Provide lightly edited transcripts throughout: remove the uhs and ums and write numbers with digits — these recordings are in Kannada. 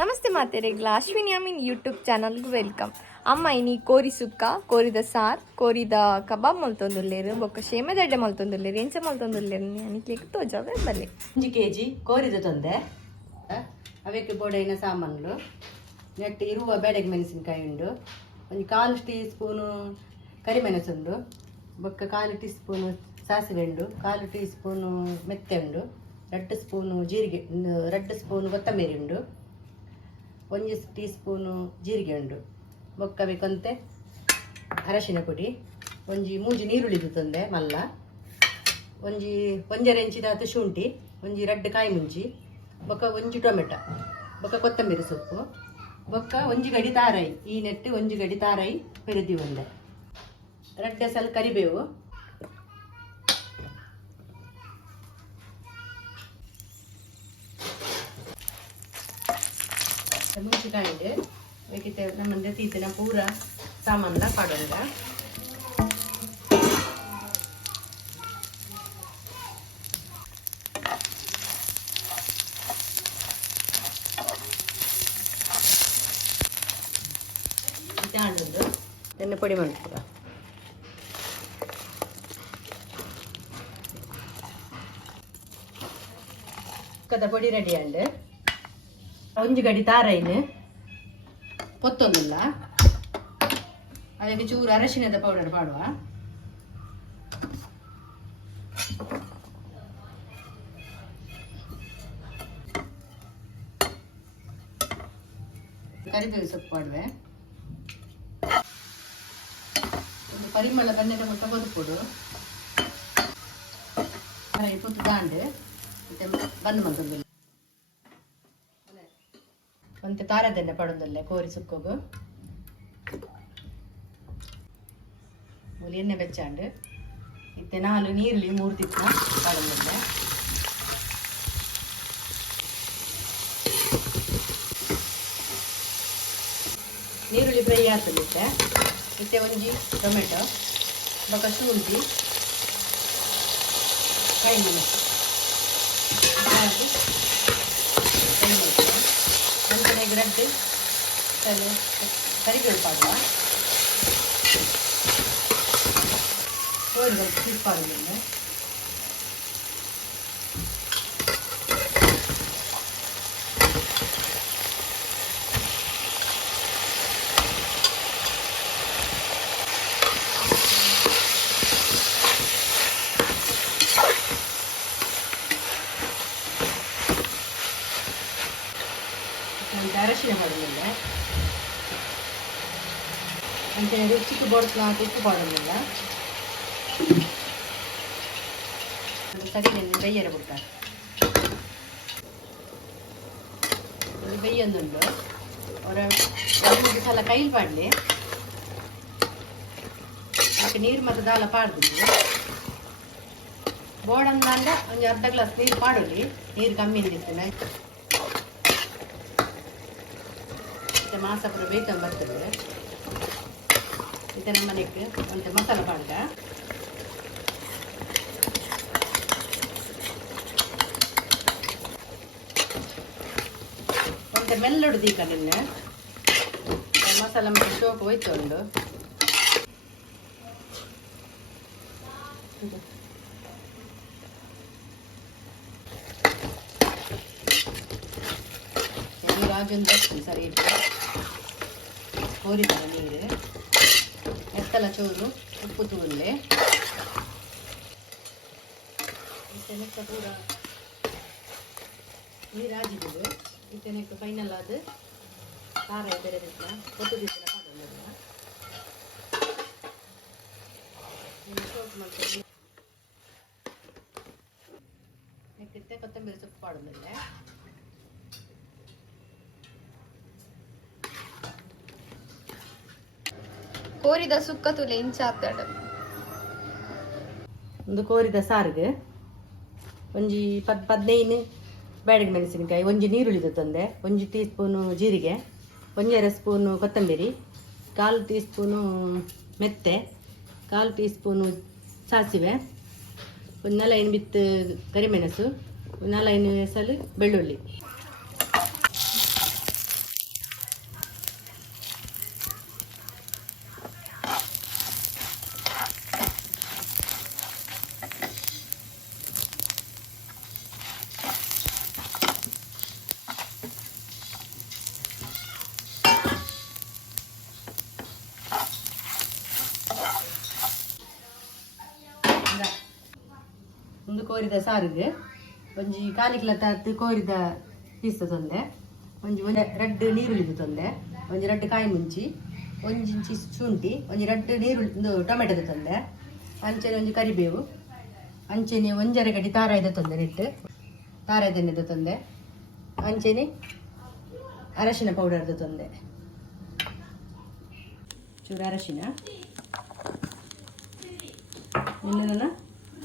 ನಮಸ್ತೆ ಮಾತೆರೆಗ್ಲ ಅಶ್ವಿನಿ ಅಮೀನ್ ಯೂಟ್ಯೂಬ್ ಚಾನಲ್ಗೆ ವೆಲ್ಕಮ್. ಅಮ್ಮ ಇನಿ ಕೋರಿ ಸುಕ್ಕ, ಕೋರಿದ ಸಾರ್, ಕೋರಿದ ಕಬಾಬ್ ಮಲ್ತೊಂದುಲ್ಲೇರು, ಬೊಕ್ಕ ಶೇಮೆದಡ್ಡೆ ಮಲ್ತೊಂದುಲ್ಲೇರು, ಎಂಚ ಮಲ್ತೊಂದುಲ್ಲೇರು ಅನಿಕ್ಲಿಕ್ಕೆ ತೋಜಾವೆ ಬಲ್ಲೆ. 1 kg ಕೋರಿದ ತೊಂದೆ ಅವಕ್ಕೆ ಬೋಡೈನ ಸಾಮಾನುಗಳು ನೆಟ್ಟು ಇರುವ ಬೇಡಗೆ ಮೆಣಸಿನಕಾಯಿ ಉಂಡು, ಒಂದು 1/4 ಟೀ ಸ್ಪೂನು ಕರಿಮೆಣಸು ಉಂಡು, ಬೊಕ್ಕ 1/4 ಟೀ ಸ್ಪೂನು ಸಾಸಿವೆ ಉಂಡು, 1/4 ಟೀ ಸ್ಪೂನು ಮೆತ್ತೆ ಉಂಡು, 2 ಸ್ಪೂನು ಜೀರಿಗೆ, 2 ಸ್ಪೂನು ಕೊತ್ತಂಬರಿ ಉಂಡು, 1 ಟೀ ಸ್ಪೂನು ಜೀರಿಗೆ ಉಂಡು, ಬೊಕ್ಕ ಬೇಕಂತೆ ಅರಶಿನ ಪುಡಿ, ಒಂಜಿ 3 ನೀರುಳ್ಳಿದು ತೊಂದೆ ಮಲ್ಲ, ಒಂಜರೆ ಇಂಚಿದ ಶುಂಠಿ, 2 ಕಾಯಿ ಮುಂಚಿ, ಬೊಕ್ಕ 1 ಟೊಮೆಟೊ, ಬೊಕ್ಕ ಕೊತ್ತಂಬರಿ ಸೊಪ್ಪು, ಬೊಕ್ಕ 1 ಗಡಿ ತಾರಾಯಿ, ಈ ನೆಟ್ಟು 1 ಗಡಿ ತಾರಾಯಿ ಪೆರದಿ ಒಂದೆ, 2 ಎಸಲ್ ಕರಿಬೇವು, ಮುಂಚಿಕಾಯಿಡ್ ಬೇಕಿತ್ತೆ ನಮ್ಮಂದೆ ತೀತಿನ ಪೂರ ಸಾಮಾನ್ಲ ಪಾಡೋಂಗ ಇದಾಂಡು ಎಣ್ಣೆ ಪೊಡಿ ಮಾಡ್ತೀರ ಕದ ಪೊಡಿ ರೆಡಿ ಅಂಡ್ 1 ಗಡಿ ತಾರಾಯಿನ ಪೊತ್ತೊಂದಿಲ್ಲ, ಅದಕ್ಕೆ ಚೂರು ಅರಶಿನದ ಪೌಡರ್ ಮಾಡುವ, ಕರಿಬೇವು ಸೊಪ್ಪು ಮಾಡುವೆ, ಒಂದು ಪರಿಮಳ ಬಣ್ಣದ ಮುಟ್ಟ ಬದುಕೊಡು ಪೊತ್ತು ದಾಂಡು ಬಂದ್ ಮಾಡ್ತೊಂದಿಲ್ಲ ಮತ್ತೆ ತಾರದೆಣ್ಣೆ ಪಡೋದಲ್ಲೇ ಕೋರಿ ಸುಕ್ಕೋಗು ಎಣ್ಣೆ ಬೆಚ್ಚಾಂಡು ಇತ್ತೆ 4 ನೀರುಳ್ಳಿ 3 ತಿಕ್ಕ ಪಡೋದಲ್ಲೇ ನೀರುಳ್ಳಿ ಫ್ರೈ ಆಗ್ತದಿತ್ತೆ ಇತ್ತೆ 1 ಟೊಮೆಟೊ, ಬೊಕ್ಕ ಶುಂಠಿ, ಕೈ ಮೆಣಸು ಹಾಕಿ ರಡ್ಡು ಕರಿಬೇವು ಪಾಡುವ, ಕೋರಿಗಳು ಪೀಸ್ ಪಾಡುವುದಿಲ್ಲ, ಅರಶಿನ ಪಾಡುವುದಿಲ್ಲ, ಅಂತೆ ರುಚಿಗೆ ಬೋಡ್ಸ್ನ ಉಪ್ಪು ಪಾಡುವುದಿಲ್ಲ, ಸರಿ ಬೆಯ್ಯರ ಬಿಟ್ಟ ಬೆಯ್ಯೊಂದುಂಡು ಅವರ 2-3 ಸಲ ಕೈಲಿ ಪಾಡಲಿ, ಅದಕ್ಕೆ ನೀರು ಮತ್ತು ದಾಲ ಪಾಡ್ದಿದ್ವಿ ಬೋಡಂದ ಒಂದು ಅರ್ಧ ಗ್ಲಾಸ್ ನೀರು ಪಾಡೋಲಿ, ನೀರು ಕಮ್ಮಿ ಇರ್ತೀನಿ ಮಾಸ ಪುರ ಬೇಯ್ಕೊಂಡು ಬರ್ತದೆ. ಇದು ನಮ್ಮ ಮನೆಗೆ ಒಂದು ಮಸಾಲ ಪಾಡ್ಗ ಒಂದು ಮೆಲ್ಲೊಡ್ದೀಕ ನಿನ್ನೆ ಮಸಾಲ ಮತ್ತೆ ಸೋಪು ಹೋಯ್ತುಂಡು ರಾಜೊಂದು ಸರಿ ಇಟ್ಟು ಕೋರಿದ ನೀರು ಎತ್ತಲ ಚೂರು ಉಪ್ಪು ತೂರ್ಲೆ ಇತ್ತೆನೆಕ್ಕ ಪೂರ ನೀರು ಹಾಜಿಬಿಡು, ಇತ್ತೆನೆಕ್ಕ ಫೈನಲ್ ಅದು ಖಾರ ಬೆರೆದಿಲ್ಲ ಕೊತ್ತು ದಿವಸ ಪಾಡೋದಿಲ್ಲ ಸೋಪ್ ಮಾಡ್ಕೊಂಡು ನೆಕ್ಕಿತ್ತೆ ಕೊತ್ತಂಬರಿ ಸೊಪ್ಪು ಪಾಡೋದಿಲ್ಲ, ಕೋರಿದ ಸುಕ್ಕ ತುಲೆ ಇಂಚಾದ ಒಂದು ಕೋರಿದ ಸಾರಿಗೆ 15 ಬೇಡಗೆ ಮೆಣಸಿನಕಾಯಿ, 1 ನೀರುಳ್ಳಿದು ತೊಂದೆ, 1 ಟೀ ಸ್ಪೂನು ಜೀರಿಗೆ, 1/2 ಸ್ಪೂನು ಕೊತ್ತಂಬರಿ, 1/4 ಟೀ ಸ್ಪೂನು ಮೆತ್ತೆ, 1/4 ಟೀ ಸ್ಪೂನು ಸಾಸಿವೆ, 4 ಬಿತ್ತು ಕರಿಮೆಣಸು, 4 ಎಸಲು ಬೆಳ್ಳುಳ್ಳಿ, ಕೋರಿದ ಸಾರಿಗೆ ಒಂಜಿ ಕಾಲಿಕ್ಲ ತಾತು ಕೋರಿದ ಪೀಸ್ ತೊಂದೆ ಒಂಜಿ ರಡ್ಡು ನೀರುಳ್ಳಿ ತೊಂದೆ ಒಂಜಿ ರಡ್ಡು ಕಾಯಿ ಮುಂಚಿ ಒಂಜಿ ಇಂಚಿ ಶುಂಠಿ ಒಂಜಿ ರಡ್ಡು ನೀರುಳ್ಳಿ ಟೊಮೆಟೊ ತೊಂದೆ ಅಂಚನೆ ಒಂಜಿ ಕರಿಬೇವು ಅಂಚನೆ ಒಂಜರೆ ಗಡ್ಡಿ ತಾರಾಯ್ದ ತೊಂದೆ ನೆಟ್ಟು ತಾರಾಯ್ದ ತೊಂದೆ ಅಂಚನೆ ಅರಶಿನ ಪೌಡರ್ದು ತೊಂದೆ ಚೂರು ಅರಶಿನ ಇನ್ನೂ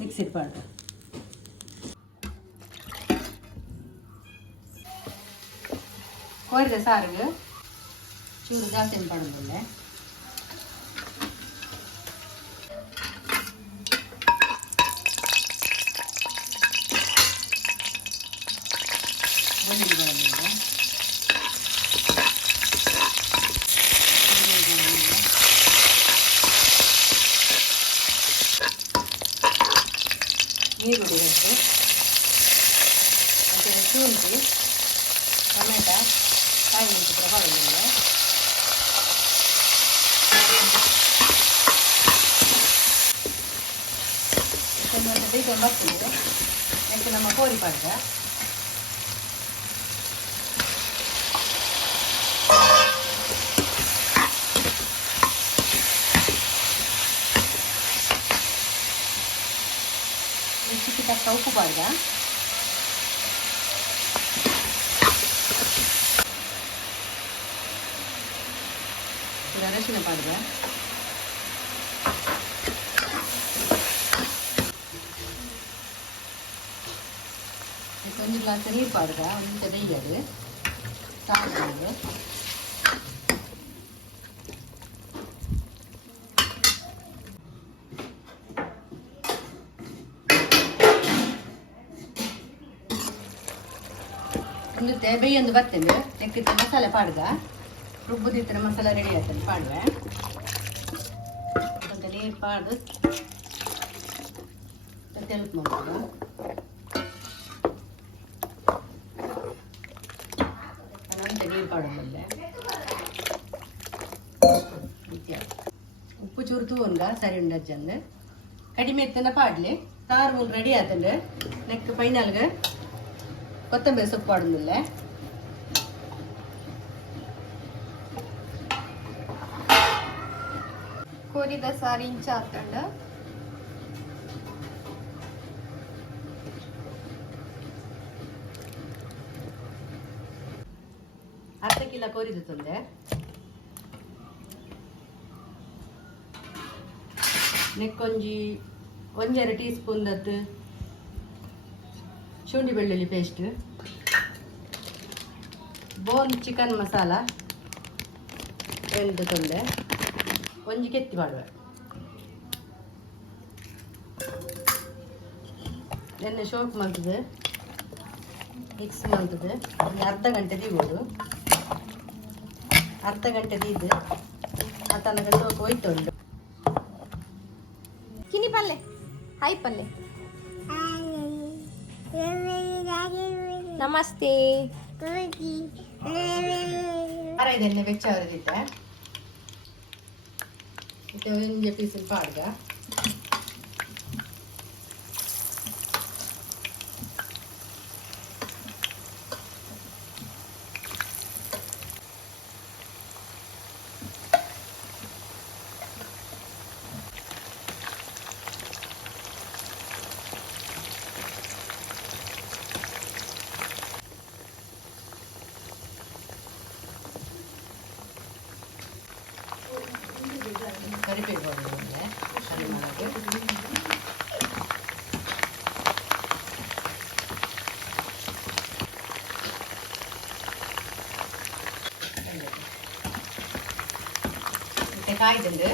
ಮಿಕ್ಸಿಡ್ ಪಾಡ್ದು ಕೋರಿದ ಸಾರಿಗೆ ಚೂರು ಜಾಸ್ತಿ ಪಾಡೋದಿಲ್ಲ ನೀರುಳ್ಳಿ ರದ್ದು ಮತ್ತು ಶುಂಠಿ ಟೊಮೆಟ ಕಾಯಿ ಮೆಣಸು ಪ್ರಭಾವವಿಲ್ಲ ಒಂದು ಬೇಗ ಬರ್ತದೆ ನೆಕ್ಸ್ಟ್ ನಮ್ಮ ಕೋರಿ ಪಾಡ್ದ ರುಚಿಗೆ ತಕ್ಕ ಉಪ್ಪು ಪಾಡ್ದ ಅರಶಿನ ಪಾಡ್ದ ಒಂದು ಗ್ಲಾಸ್ ನೀರು ಪಾಡ್ದ ಒಂದು ನೆಯ್ಯದು ಸಾಕು ಒಂದು ಬೇಯೊಂದು ಬರ್ತೇನೆ ನೆಕ್ಕಿತ್ತು ಮಸಾಲೆ ಪಾಡ್ದ ರುಬ್ಬುದಿತ್ತಿನ ಮಸಾಲೆ ರೆಡಿ ಆಗ್ತದೆ ಪಾಡುವೆ ಸ್ವಲ್ಪ ನೀರು ಪಾಡ್ದು ತೆಲುಪು ಮಾಡೋದು ನಂತರ ನೀರು ಪಾಡೋದಲ್ಲೇ ಉಪ್ಪು ಚೂರು ತೂವನ್ಗ ಸರಿ ಉಂಡಜ್ಜಂದು ಕಡಿಮೆ ಎತ್ತನ ಪಾಡ್ಲಿ ಸಾರು ರೆಡಿ ಆತಂದು ನೆಕ್ ಫೈನಲ್ಗೆ ಕೊತ್ತಂಬರಿ ಸೊಪ್ಪು ಪಾಡೋದಿಲ್ಲ ಕೋರಿದ ಸಾರು ಇಂಚ ಹಾಕೊಂಡು ಅರ್ಧ ಕಿಲೋ ಕೋರಿದು ತೊಂದೆ ನೆಕ್ಕೊಂಜಿ ಒಂಜರ ಟೀ ಸ್ಪೂನ್ ದತ್ತು ಶುಂಠಿ ಬೆಳ್ಳುಳ್ಳಿ ಪೇಸ್ಟ್ ಬೋನ್ ಚಿಕನ್ ಮಸಾಲ ಎಂದು ತೊಂದೆ ಒಂಜಿ ಕೆತ್ತಿ ಮಾಡುವೆ ಎಣ್ಣೆ ಶೋಕ್ ಮಾಡ್ತದೆ ಮಿಕ್ಸ್ ಮಾಡ್ತದೆ ಒಂದು ಅರ್ಧ ಗಂಟೆ ದೀಬೋದು ಅರ್ಧ ಗಂಟೆ ದೀದು ಆ ತನಕ ಶೋಕ್ ಹೋಯ್ತುಂಡು ಕಿನಿ ಪಲ್ಲೆ ಹಾಯ್ ಪಲ್ಲೆ ನಮಸ್ತೆ ಅರೈದು ಎಣ್ಣೆ ಬೆಚ್ಚ ಅವರದಿದ್ದೆ ಇದು ಒಂಜೆ ಪೀಸಿನ ಪಾಡ್ಗ ಕರಿಬೇವು ಹಾಕಿದ್ರೆ ಸರಿ ಮಾಡೋಕ್ಕೆ ಮತ್ತೆ ಕಾಯ್ದಂಡು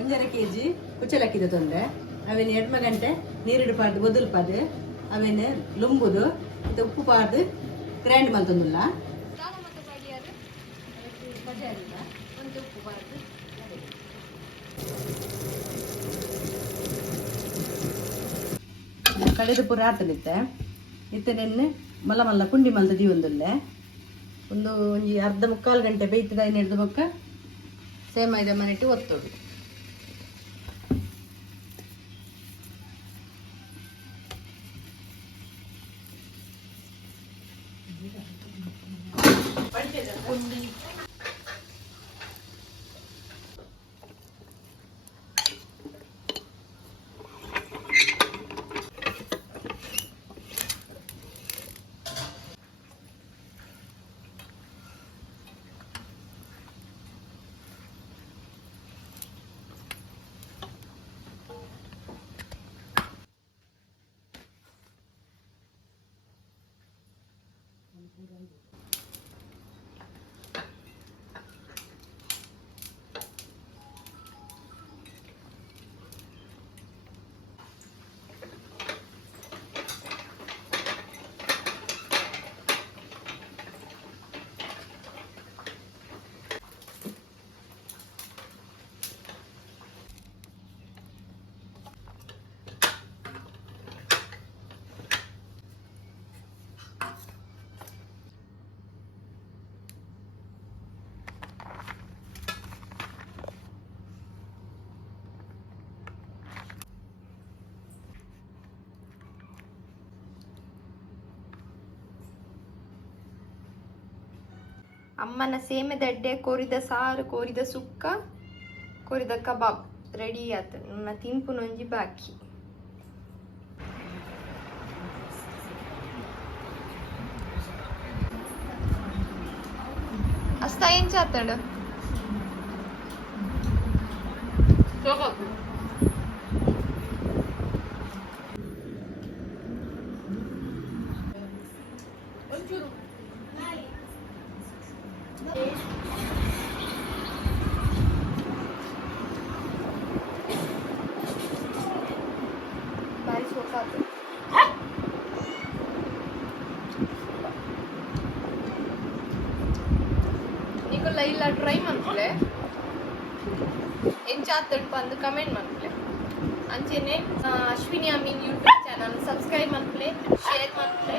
ಒಂದರ ಕೆಜಿ ಕುಚ್ಚಲಕ್ಕಿದ ತೊಂದರೆ ಅವೇನು 2 ಗಂಟೆ ನೀರಿಡು ಪಾರ್ದು ಬೊದಲ್ಪದು ಅವೇನು ಲುಂಬುದು ಇದು ಉಪ್ಪು ಪಾರ್ದು ಗ್ರೈಂಡ್ ಮಲ್ತೊಂದುಲ್ಲ ಉಪ್ಪು ಪಾರ್ದು ಕಡೆದು ಪೂರ ಆತಲಿತ್ತೆ ಇತ್ತನೆನ್ನೆ ಮಲ್ಲ ಮಲ್ಲ ಪುಂಡಿ ಮಲ್ದ ದೀವೊಂದುಲ್ಲೆ ಒಂದು ಒಂಜಿ ಅರ್ಧ ಮುಕ್ಕಾಲು ಗಂಟೆ ಬೇಯ್ತದ ಹಿಡಿದು ಬೊಕ್ಕ ಸೇಮ್ ಐದ ಮನೆಟ್ಟು ಒತ್ತೋಡು ಅಮ್ಮನ ಸೇಮೆದಡ್ಡೆ ಕೊರಿದ ಸಾರು ಕೊರಿದ ಸುಕ್ಕ ಕೊರಿದ ಕಬಾಬ್ ರೆಡಿ ಆಯ್ತು ನನ್ನ ತಿಂಪು ನೊಂಜಿ ಬಾಕಿ ಅಸ್ತ ಏನ್ ಚಾತಡು ಬಾರಿ ಸೋಕಾತು ನೀಕುಲ್ಲ ಇಲ್ಲ ಟ್ರೈ ಮಾಡ್ಲೆ ಎಂಚಾತಡ್ ಬಂದು ಕಮೆಂಟ್ ಮಾಡ್ಲೆ ಅಂಚೆನೆ Ashwini Amin YouTube channel subscribe ಮಾಡ್ಲೆ ಶೇರ್ ಮಾಡ್ಲೆ